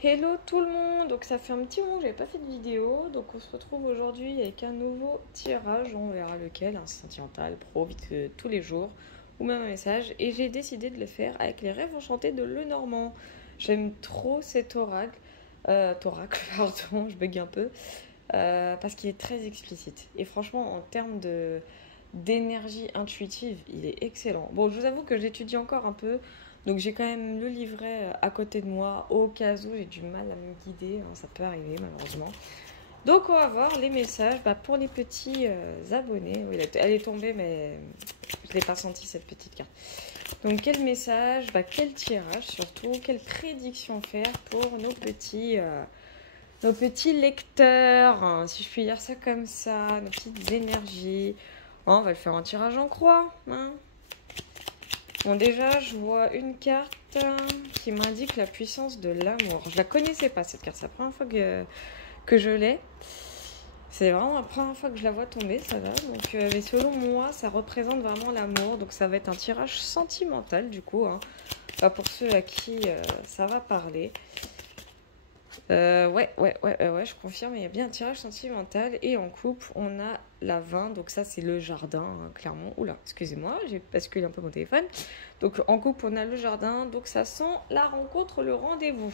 Hello tout le monde, donc ça fait un petit moment que j'avais pas fait de vidéo, donc on se retrouve aujourd'hui avec un nouveau tirage, on verra lequel, un sentimental, pro, vite tous les jours, ou même un message, et j'ai décidé de le faire avec les rêves enchantés de Lenormand. J'aime trop cet oracle, pardon, je bug un peu, parce qu'il est très explicite, et franchement en termes d'énergie intuitive, il est excellent. Bon, je vous avoue que j'étudie encore un peu, donc j'ai quand même le livret à côté de moi, au cas où j'ai du mal à me guider, hein, ça peut arriver malheureusement. Donc on va voir les messages pour les petits abonnés. Oui, elle est tombée, mais je ne l'ai pas senti cette petite carte. Donc quel message, quel tirage surtout, quelle prédiction faire pour nos petits lecteurs, hein, si je puis dire ça comme ça, nos petites énergies. Oh, on va le faire en tirage en croix, hein. Bon, déjà, je vois une carte qui m'indique la puissance de l'amour. Je la connaissais pas, cette carte. C'est la première fois que je l'ai. C'est vraiment la première fois que je la vois tomber, ça va. Donc, mais selon moi, ça représente vraiment l'amour. Donc, ça va être un tirage sentimental, du coup, hein. Pour ceux à qui ça va parler. Ouais, je confirme, il y a bien un tirage sentimental. Et en couple, on a la 20, donc ça c'est le jardin, hein, clairement. Oula, excusez-moi, j'ai basculé un peu mon téléphone. Donc en couple, on a le jardin, donc ça sent la rencontre, le rendez-vous.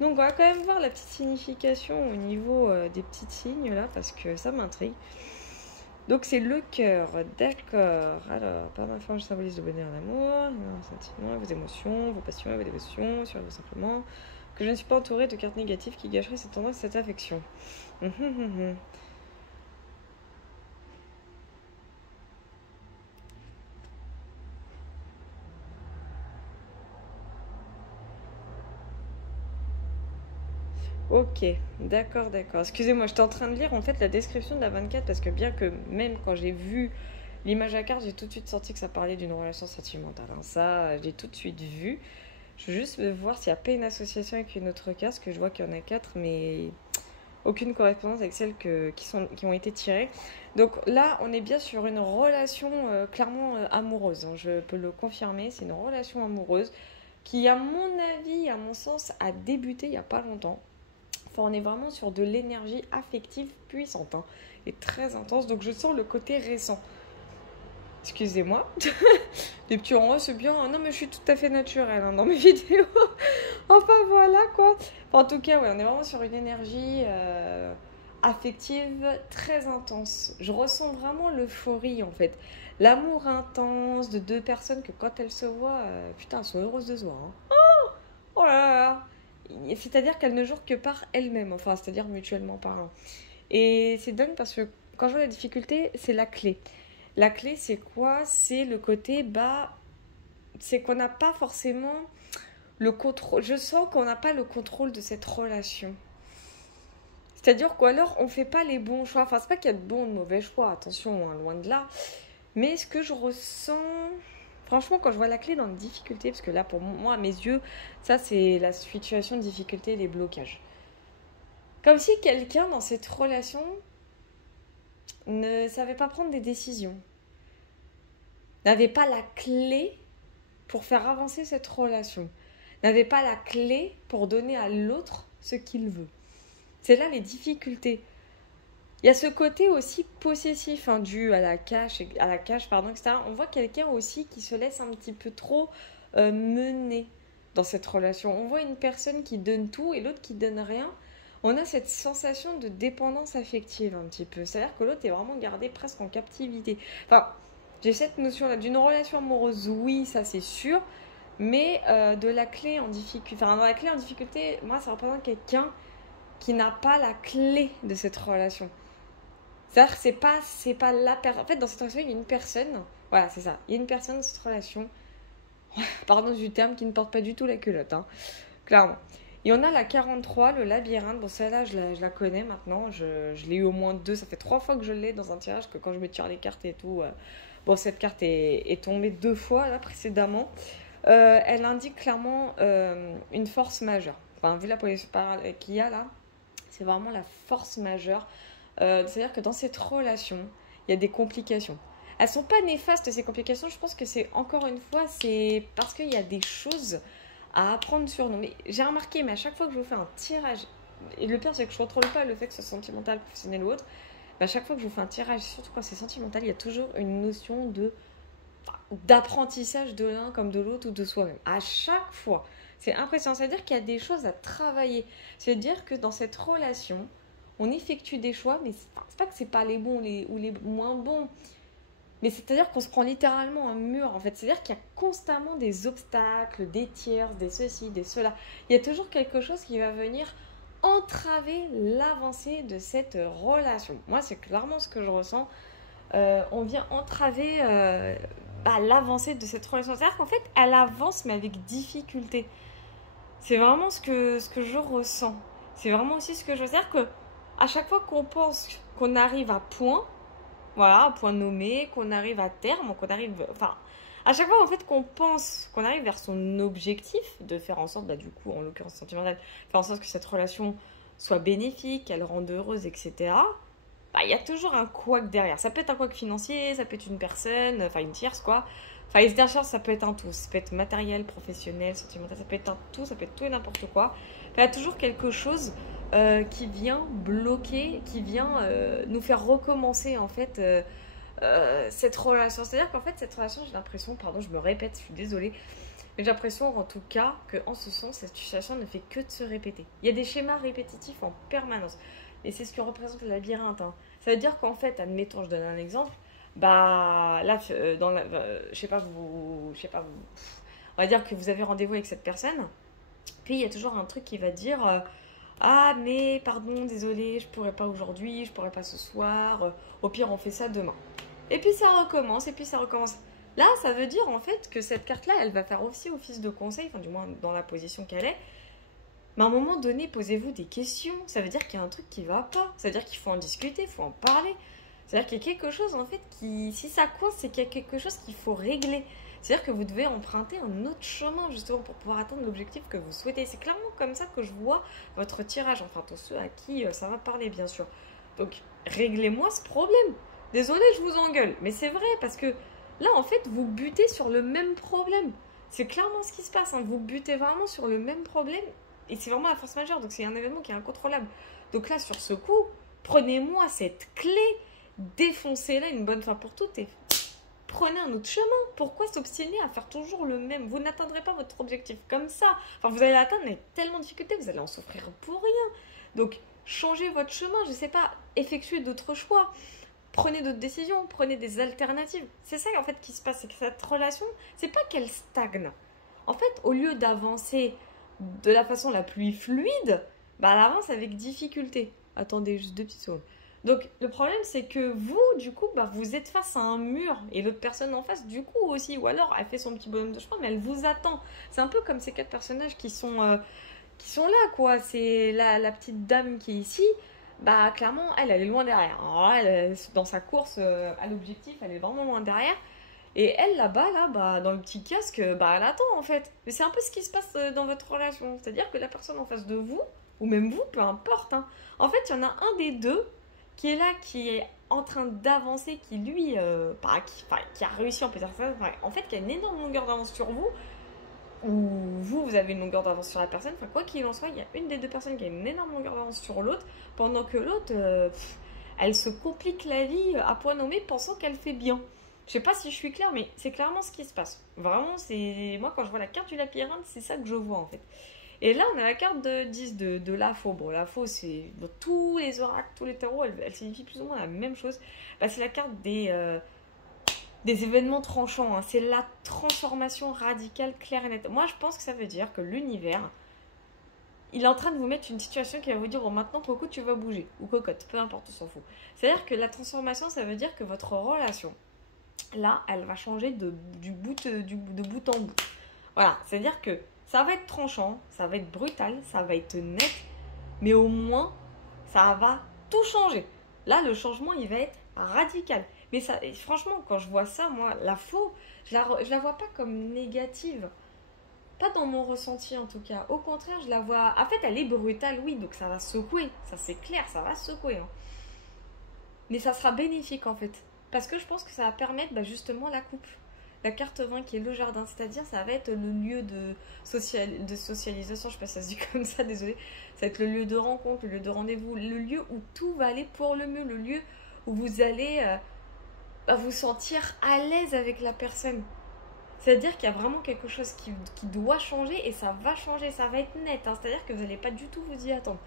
Donc on va quand même voir la petite signification au niveau des petits signes là, parce que ça m'intrigue. Donc c'est le cœur, d'accord. Alors, par ma forme, je symbolise le bonheur, l'amour, vos sentiments, vos émotions, vos passions et vos dévotions, sur vous simplement que je ne suis pas entourée de cartes négatives qui gâcheraient cette tendresse, cette affection. Ok, d'accord. Excusez-moi, j'étais en train de lire en fait la description de la 24 parce que bien que même quand j'ai vu l'image à carte, j'ai tout de suite senti que ça parlait d'une relation sentimentale, hein. Ça, j'ai tout de suite vu. Je veux juste voir s'il n'y a pas une association avec une autre carte, parce que je vois qu'il y en a 4, mais aucune correspondance avec celles qui ont été tirées. Donc là, on est bien sur une relation clairement amoureuse, hein. Je peux le confirmer, c'est une relation amoureuse qui, à mon avis, à mon sens, a débuté il n'y a pas longtemps. Enfin, on est vraiment sur de l'énergie affective puissante, hein, et très intense. Donc je sens le côté récent. Excusez-moi. Les petits ronds, c'est bien. Non, mais je suis tout à fait naturelle, hein, dans mes vidéos. Enfin, voilà, quoi. Enfin, en tout cas, ouais, on est vraiment sur une énergie affective très intense. Je ressens vraiment l'euphorie, en fait. L'amour intense de deux personnes que quand elles se voient, putain, elles sont heureuses de se voir, hein. Oh là là. C'est-à-dire qu'elles ne jouent que par elles-mêmes, enfin, c'est-à-dire mutuellement parlant. Et c'est dingue parce que quand je vois la difficulté, c'est la clé. La clé, c'est quoi? C'est le côté, c'est qu'on n'a pas forcément le contrôle. Je sens qu'on n'a pas le contrôle de cette relation. C'est-à-dire qu'alors, on ne fait pas les bons choix. Enfin, c'est pas qu'il y a de bons ou de mauvais choix, attention, hein, loin de là. Mais ce que je ressens, franchement, quand je vois la clé dans les difficultés, parce que là, pour moi, à mes yeux, ça, c'est la situation de difficulté, les blocages. Comme si quelqu'un dans cette relation ne savait pas prendre des décisions, n'avait pas la clé pour faire avancer cette relation, n'avait pas la clé pour donner à l'autre ce qu'il veut. C'est là les difficultés. Il y a ce côté aussi possessif, hein, dû à la cache, etc. On voit quelqu'un aussi qui se laisse un petit peu trop mener dans cette relation. On voit une personne qui donne tout et l'autre qui donne rien. On a cette sensation de dépendance affective un petit peu. C'est-à-dire que l'autre est vraiment gardé presque en captivité. Enfin, j'ai cette notion-là d'une relation amoureuse, oui, ça c'est sûr. Mais de la clé en difficulté, enfin dans la clé en difficulté, moi ça représente quelqu'un qui n'a pas la clé de cette relation. C'est-à-dire que c'est pas la personne. En fait, dans cette relation, il y a une personne. Voilà, c'est ça. Il y a une personne dans cette relation, pardon du terme, qui ne porte pas du tout la culotte, hein, clairement. Et on a la 43, le labyrinthe. Bon, celle-là, je la connais maintenant. Je l'ai eu au moins 2. Ça fait 3 fois que je l'ai dans un tirage, que quand je me tire les cartes et tout. Bon, cette carte est tombée 2 fois, là, précédemment. Elle indique clairement une force majeure. Enfin, vu la police qu'il y a là, c'est vraiment la force majeure. C'est-à-dire que dans cette relation, il y a des complications. Elles sont pas néfastes, ces complications. Je pense que c'est, encore une fois, c'est parce qu'il y a des choses à apprendre sur nous. Mais j'ai remarqué, mais à chaque fois que je vous fais un tirage, et le pire c'est que je ne contrôle pas le fait que ce soit sentimental, professionnel ou autre, à chaque fois que je vous fais un tirage, surtout quand c'est sentimental, il y a toujours une notion d'apprentissage de l'un comme de l'autre ou de soi-même. À chaque fois. C'est impressionnant. C'est-à-dire qu'il y a des choses à travailler. C'est-à-dire que dans cette relation, on effectue des choix, mais c'est pas que c'est pas les bons ou les moins bons. Mais c'est-à-dire qu'on se prend littéralement un mur, en fait. C'est-à-dire qu'il y a constamment des obstacles, des tiers, des ceci, des cela. Il y a toujours quelque chose qui va venir entraver l'avancée de cette relation. Moi, c'est clairement ce que je ressens. On vient entraver l'avancée de cette relation. C'est-à-dire qu'en fait, elle avance, mais avec difficulté. C'est vraiment ce que je ressens. C'est vraiment aussi ce que je veux dire, que à chaque fois qu'on pense qu'on arrive à point, voilà, à point nommé, qu'on arrive à terme, qu'on arrive... Enfin, à chaque fois en fait qu'on pense qu'on arrive vers son objectif, de faire en sorte, du coup, en l'occurrence sentimentale, faire en sorte que cette relation soit bénéfique, qu'elle rende heureuse, etc., il y a toujours un couac derrière. Ça peut être un couac financier, ça peut être une personne, enfin une tierce, quoi. Enfin, les tierces, ça peut être un tout. Ça peut être matériel, professionnel, sentimental, ça peut être un tout, ça peut être tout et n'importe quoi. Il y a toujours quelque chose qui vient bloquer, qui vient nous faire recommencer, en fait, cette relation. C'est-à-dire qu'en fait, cette relation, j'ai l'impression, pardon, je me répète, je suis désolée, mais j'ai l'impression, en tout cas, qu'en ce sens, cette situation ne fait que de se répéter. Il y a des schémas répétitifs en permanence. Et c'est ce que représente le labyrinthe. Hein. Ça veut dire qu'en fait, admettons, je donne un exemple, là, je sais pas, on va dire que vous avez rendez-vous avec cette personne, puis il y a toujours un truc qui va dire ah, mais pardon, désolé, je pourrais pas aujourd'hui, je pourrais pas ce soir, au pire, on fait ça demain. Et puis ça recommence, et puis ça recommence. Là, ça veut dire en fait que cette carte-là, elle va faire aussi office de conseil, enfin, du moins dans la position qu'elle est. Mais à un moment donné, posez-vous des questions. Ça veut dire qu'il y a un truc qui va pas. Ça veut dire qu'il faut en discuter, il faut en parler. C'est-à-dire qu'il y a quelque chose, en fait, qui... Si ça coince, c'est qu'il y a quelque chose qu'il faut régler. C'est-à-dire que vous devez emprunter un autre chemin, justement, pour pouvoir atteindre l'objectif que vous souhaitez. C'est clairement comme ça que je vois votre tirage. Enfin, tous ceux à qui ça va parler, bien sûr. Donc, réglez-moi ce problème. Désolée, je vous engueule. Mais c'est vrai, parce que là, en fait, vous butez sur le même problème. C'est clairement ce qui se passe. Hein. Vous butez vraiment sur le même problème. Et c'est vraiment la force majeure, donc c'est un événement qui est incontrôlable. Donc là, sur ce coup, prenez-moi cette clé, défoncez-la une bonne fois pour toutes et prenez un autre chemin. Pourquoi s'obstiner à faire toujours le même? Vous n'atteindrez pas votre objectif comme ça. Enfin, vous allez l'atteindre avec tellement de difficultés, vous allez en souffrir pour rien. Donc, changez votre chemin, je ne sais pas, effectuez d'autres choix. Prenez d'autres décisions, prenez des alternatives. C'est ça en fait qui se passe, c'est que cette relation, c'est pas qu'elle stagne. En fait, au lieu d'avancer de la façon la plus fluide, elle avance avec difficulté. Attendez juste 2 petites secondes. Donc le problème c'est que vous, du coup, vous êtes face à un mur et l'autre personne en face, du coup aussi, ou alors elle fait son petit bonhomme de chemin, mais elle vous attend. C'est un peu comme ces 4 personnages qui sont là, quoi. C'est la petite dame qui est ici, clairement, elle est loin derrière. Alors là, dans sa course à l'objectif, elle est vraiment loin derrière. Et elle, là-bas, dans le petit casque, elle attend, en fait. Mais c'est un peu ce qui se passe dans votre relation. C'est-à-dire que la personne en face de vous, ou même vous, peu importe, hein, en fait, il y en a un des deux qui est là, qui est en train d'avancer, qui, lui, qui a réussi, on peut dire ça, en fait, qui a une énorme longueur d'avance sur vous, ou vous avez une longueur d'avance sur la personne. Enfin, quoi qu'il en soit, il y a une des deux personnes qui a une énorme longueur d'avance sur l'autre, pendant que l'autre, elle se complique la vie à point nommé, pensant qu'elle fait bien. Je sais pas si je suis claire, mais c'est clairement ce qui se passe. Vraiment, c'est moi quand je vois la carte du labyrinthe, c'est ça que je vois en fait. Et là, on a la carte de 10 de la faux. Bon, la faux, c'est tous les oracles, tous les tarots, elle signifie plus ou moins la même chose. C'est la carte des événements tranchants. Hein. C'est la transformation radicale, claire et nette. Moi, je pense que ça veut dire que l'univers, il est en train de vous mettre une situation qui va vous dire bon, maintenant, Coco, tu vas bouger. Ou Cocotte, peu importe, on s'en fout. C'est-à-dire que la transformation, ça veut dire que votre relation, là, elle va changer de bout en bout. Voilà, c'est-à-dire que ça va être tranchant, ça va être brutal, ça va être net, mais au moins, ça va tout changer. Là, le changement, il va être radical. Mais ça, et franchement, quand je vois ça, moi, la faux, je la vois pas comme négative. Pas dans mon ressenti, en tout cas. Au contraire, je la vois... En fait, elle est brutale, oui, donc ça va secouer. Ça, c'est clair, ça va secouer. Hein. Mais ça sera bénéfique, en fait. Parce que je pense que ça va permettre justement la coupe. la carte 20 qui est le jardin, c'est-à-dire ça va être le lieu de socialisation, je sais pas si ça se dit comme ça, désolé. Ça va être le lieu de rencontre, le lieu de rendez-vous, le lieu où tout va aller pour le mieux, le lieu où vous allez vous sentir à l'aise avec la personne. C'est-à-dire qu'il y a vraiment quelque chose qui doit changer et ça va changer, ça va être net. Hein. C'est-à-dire que vous n'allez pas du tout vous y attendre.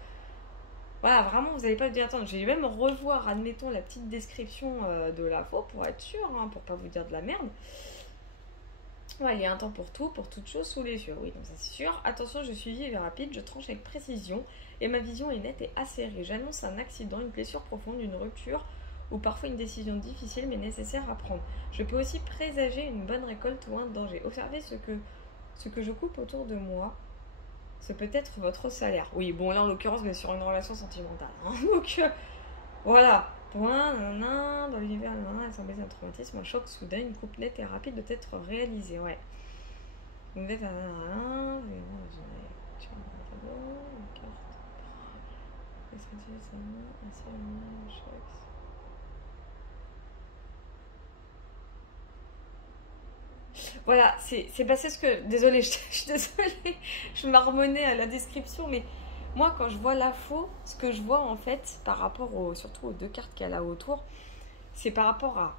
Voilà, vraiment, vous n'allez pas vous y attendre. J'ai même revoir, admettons, la petite description de l'info pour être sûr, hein, pour pas vous dire de la merde. Ouais, il y a un temps pour tout, pour toute chose sous les yeux. Oui, donc ça c'est sûr. Attention, je suis vive et rapide, je tranche avec précision et ma vision est nette et acérée. J'annonce un accident, une blessure profonde, une rupture ou parfois une décision difficile mais nécessaire à prendre. Je peux aussi présager une bonne récolte ou un danger. Observez ce que je coupe autour de moi. Ce peut être votre salaire. Oui, bon là en l'occurrence, mais sur une relation sentimentale. Hein. Donc voilà. Point, dans l'univers, elle semble un traumatisme, un choc soudain, une coupe nette et rapide doit être réalisée. Ouais. Donc d'être voilà, c'est passé ce que... Désolée, je suis désolée, je m'harmonnais à la description, mais moi, quand je vois l'info, ce que je vois, en fait, par rapport surtout aux deux cartes qu'il y a là autour, c'est par rapport à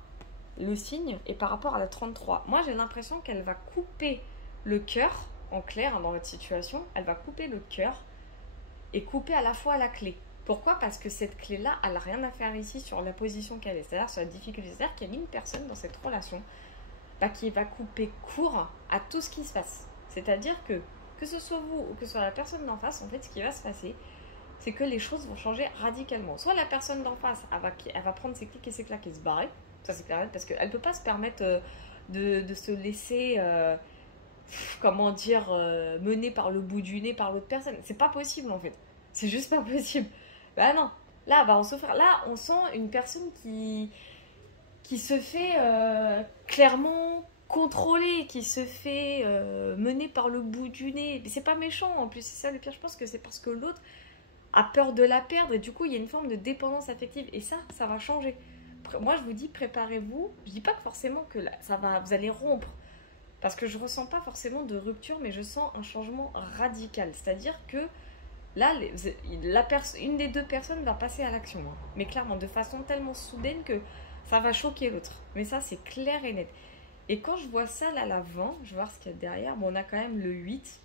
le signe et par rapport à la 33. Moi, j'ai l'impression qu'elle va couper le cœur, en clair, hein, dans votre situation, elle va couper le cœur et couper à la fois la clé. Pourquoi? Parce que cette clé-là, elle n'a rien à faire ici sur la position qu'elle est, c'est-à-dire sur la difficulté. C'est-à-dire qu'il y a une personne dans cette relation qui va couper court à tout ce qui se passe. C'est-à-dire que ce soit vous ou que ce soit la personne d'en face, en fait, ce qui va se passer, c'est que les choses vont changer radicalement. Soit la personne d'en face, elle va prendre ses clics et ses claques et se barrer, ça c'est clair, parce qu'elle ne peut pas se permettre de se laisser, mener par le bout du nez par l'autre personne. C'est pas possible, en fait. C'est juste pas possible. Bah non. Là, on souffre. Là, on sent une personne qui se fait clairement contrôler, qui se fait mener par le bout du nez. Mais c'est pas méchant, en plus, c'est ça le pire. Je pense que c'est parce que l'autre a peur de la perdre et du coup, il y a une forme de dépendance affective. Et ça va changer. Moi, je vous dis, préparez-vous. Je dis pas que forcément que vous allez rompre. Parce que je ressens pas forcément de rupture, mais je sens un changement radical. C'est-à-dire que là, une des deux personnes va passer à l'action. Hein. Mais clairement, de façon tellement soudaine que ça va choquer l'autre. Mais ça, c'est clair et net. Et quand je vois ça là à l'avant, je vais voir ce qu'il y a derrière. Bon, on a quand même le 8.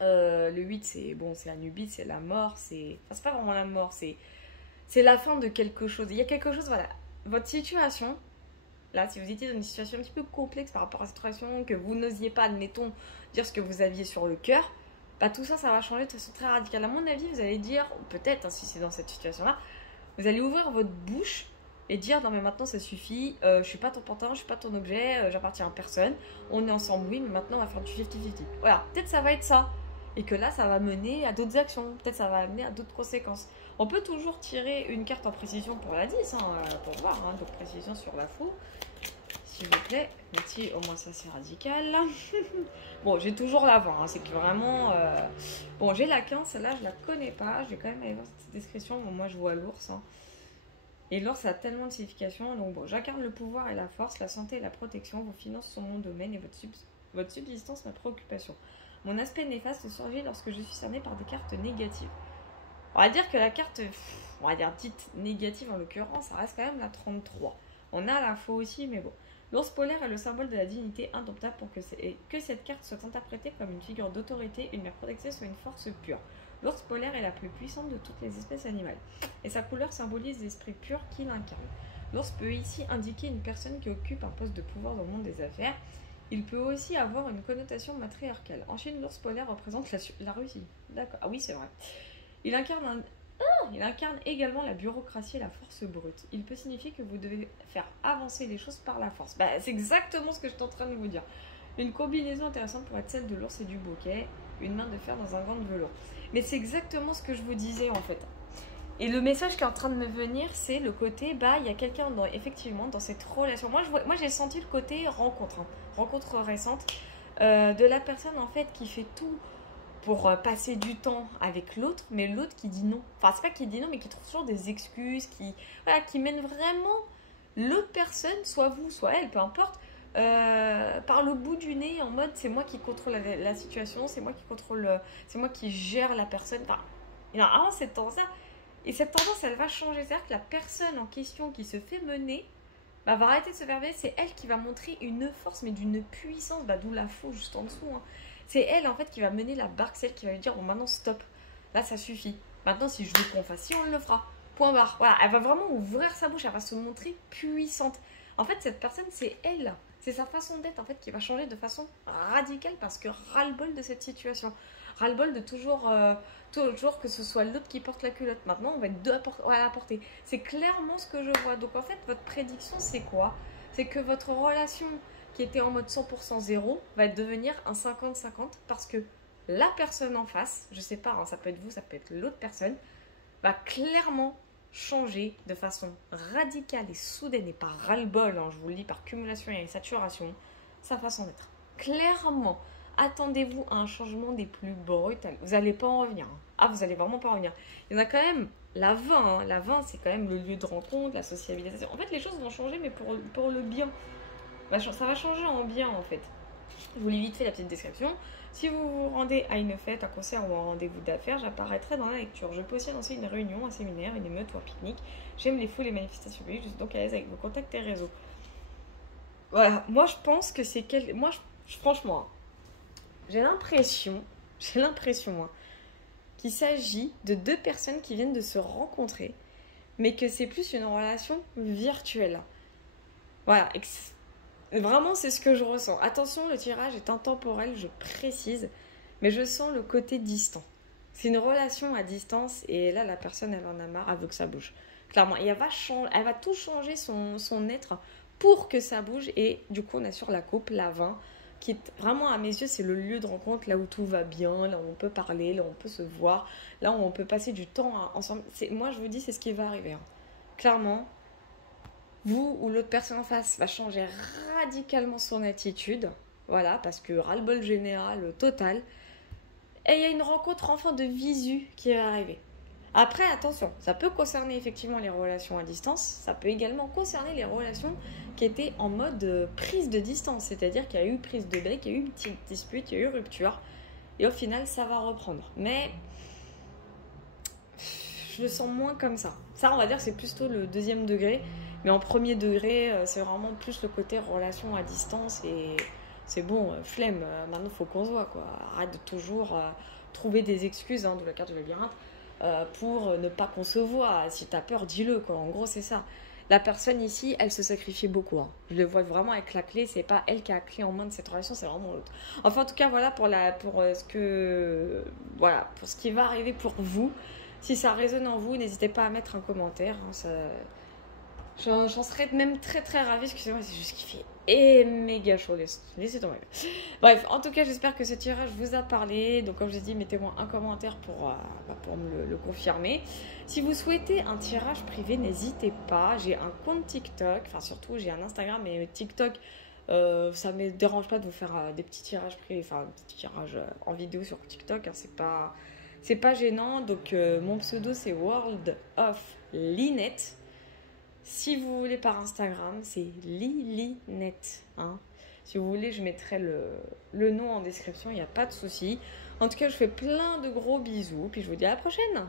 Le 8, c'est Anubis, c'est la mort. C'est pas vraiment la mort, c'est la fin de quelque chose. Il y a quelque chose, voilà. Votre situation, là, si vous étiez dans une situation un petit peu complexe par rapport à cette relation, que vous n'osiez pas, admettons, dire ce que vous aviez sur le cœur, tout ça, ça va changer de façon très radicale. À mon avis, vous allez dire, ou peut-être, hein, si c'est dans cette situation-là, vous allez ouvrir votre bouche et dire non mais maintenant ça suffit, je suis pas ton pantin, je suis pas ton objet, j'appartiens à personne, on est ensemble oui mais maintenant on va faire du 50-50. Voilà, peut-être ça va être ça. Et que là ça va mener à d'autres actions, peut-être ça va amener à d'autres conséquences. On peut toujours tirer une carte en précision pour la 10, pour voir, donc précision sur la fou. S'il vous plaît, merci, au moins ça c'est radical. Bon, j'ai toujours l'avant, c'est que vraiment... Bon, j'ai la 15, celle-là je la connais pas, je vais quand même aller voir cette description. Bon, moi je vois l'ours, Et l'ours a tellement de significations. Donc bon, j'incarne le pouvoir et la force, la santé et la protection. Vos finances sont mon domaine et votre subsistance ma préoccupation. Mon aspect néfaste surgit lorsque je suis cernée par des cartes négatives. On va dire que la carte, on va dire dite négative en l'occurrence, ça reste quand même la 33. On a l'info aussi, mais bon. L'ours polaire est le symbole de la dignité indomptable pour que cette carte soit interprétée comme une figure d'autorité, une mère protectrice ou une force pure. L'ours polaire est la plus puissante de toutes les espèces animales, et sa couleur symbolise l'esprit pur qu'il incarne. L'ours peut ici indiquer une personne qui occupe un poste de pouvoir dans le monde des affaires. Il peut aussi avoir une connotation matriarcale. En Chine, l'ours polaire représente la Russie. D'accord. Ah oui, c'est vrai. Il incarne également la bureaucratie et la force brute. Il peut signifier que vous devez faire avancer les choses par la force. C'est exactement ce que je suis en train de vous dire. Une combinaison intéressante pourrait être celle de l'ours et du bouquet. Une main de fer dans un gant de velours. Mais c'est exactement ce que je vous disais en fait. Et le message qui est en train de me venir, c'est le côté, il y a quelqu'un effectivement dans cette relation. Moi j'ai senti le côté rencontre, rencontre récente, de la personne en fait qui fait tout pour passer du temps avec l'autre, mais l'autre qui dit non. Enfin, c'est pas qui dit non, mais qui trouve toujours des excuses, qui mène vraiment l'autre personne, soit vous, soit elle, peu importe, par le bout du nez, en mode c'est moi qui contrôle la situation, c'est moi qui contrôle, c'est moi qui gère la personne. Enfin, il y a vraiment cette tendance-là. Et cette tendance, elle va changer. C'est-à-dire que la personne en question qui se fait mener bah, va arrêter de se faire mener. C'est elle qui va montrer une force, mais d'une puissance, bah, d'où la faux juste en dessous. Hein. C'est elle en fait qui va mener la barque, c'est elle qui va lui dire bon, maintenant stop, là ça suffit. Maintenant, si je veux qu'on fasse ci, on le fera. Point barre. Voilà, elle va vraiment ouvrir sa bouche, elle va se montrer puissante. En fait, cette personne, c'est elle. C'est sa façon d'être en fait qui va changer de façon radicale parce que ras-le-bol de cette situation. Ras-le-bol de toujours que ce soit l'autre qui porte la culotte. Maintenant, on va être deux à la porter. C'est clairement ce que je vois. Donc en fait, votre prédiction, c'est quoi? C'est que votre relation qui était en mode 100% zéro va devenir un 50-50 parce que la personne en face, je sais pas, hein, ça peut être vous, ça peut être l'autre personne, va clairement changer de façon radicale et soudaine et par ras-le-bol, hein, je vous le dis, par cumulation et saturation, sa façon d'être. Clairement, attendez-vous à un changement des plus brutals. Vous n'allez pas en revenir. Hein. Ah, vous n'allez vraiment pas en revenir. Il y en a quand même la 20. Hein. La 20, c'est quand même le lieu de rencontre, la sociabilisation. En fait, les choses vont changer, mais pour le bien. Ça va changer en bien, en fait. Je vous lis vite fait la petite description. Si vous vous rendez à une fête, un concert ou un rendez-vous d'affaires, j'apparaîtrai dans la lecture. Je peux aussi annoncer une réunion, un séminaire, une émeute ou un pique-nique. J'aime les foules et manifestations publiques, je suis donc à l'aise avec vos contacts et réseaux. Voilà, moi je pense que c'est franchement, j'ai l'impression hein, qu'il s'agit de deux personnes qui viennent de se rencontrer, mais que c'est plus une relation virtuelle. Voilà, vraiment, c'est ce que je ressens. Attention, le tirage est intemporel, je précise, mais je sens le côté distant. C'est une relation à distance et là, la personne, elle en a marre, elle veut que ça bouge. Clairement, et elle va tout changer son être pour que ça bouge et du coup, on a sur la coupe, la 20, qui est vraiment, à mes yeux, c'est le lieu de rencontre, là où tout va bien, là où on peut parler, là où on peut se voir, là où on peut passer du temps ensemble. Moi, je vous dis, c'est ce qui va arriver. Hein. Clairement, vous ou l'autre personne en face va changer radicalement son attitude, voilà, parce que ras-le-bol général total, et il y a une rencontre enfin de visu qui va arriver. Après, attention, ça peut concerner effectivement les relations à distance, ça peut également concerner les relations qui étaient en mode prise de distance, c'est-à-dire qu'il y a eu prise de briques, il y a eu une petite dispute, il y a eu rupture, et au final, ça va reprendre. Mais je le sens moins comme ça. Ça, on va dire que c'est plutôt le deuxième degré. Mais en premier degré, c'est vraiment plus le côté relation à distance et c'est bon, flemme, maintenant il faut qu'on se voit quoi. Arrête de toujours trouver des excuses, hein, de la carte du labyrinthe, pour ne pas qu'on se voit. Si t'as peur, dis-le quoi. En gros, c'est ça. La personne ici, elle se sacrifie beaucoup. Hein. Je le vois vraiment avec la clé, c'est pas elle qui a la clé en main de cette relation, c'est vraiment l'autre. Enfin, en tout cas, voilà pour ce qui va arriver pour vous. Si ça résonne en vous, n'hésitez pas à mettre un commentaire. Hein, j'en serais même très très ravie. Excusez-moi, c'est juste qu'il fait méga chaud. Laissez tomber. Bref, en tout cas, j'espère que ce tirage vous a parlé. Donc, comme je l'ai dit, mettez-moi un commentaire pour me le confirmer. Si vous souhaitez un tirage privé, n'hésitez pas. J'ai un compte TikTok. Enfin, surtout, j'ai un Instagram. Mais TikTok, ça ne me dérange pas de vous faire des petits tirages privés. Enfin, des petits tirages en vidéo sur TikTok. Hein, c'est pas gênant. Donc, mon pseudo, c'est World of Linette. Si vous voulez par Instagram, c'est Lilinet. Hein. Si vous voulez, je mettrai le nom en description, il n'y a pas de souci. En tout cas, je fais plein de gros bisous, puis je vous dis à la prochaine.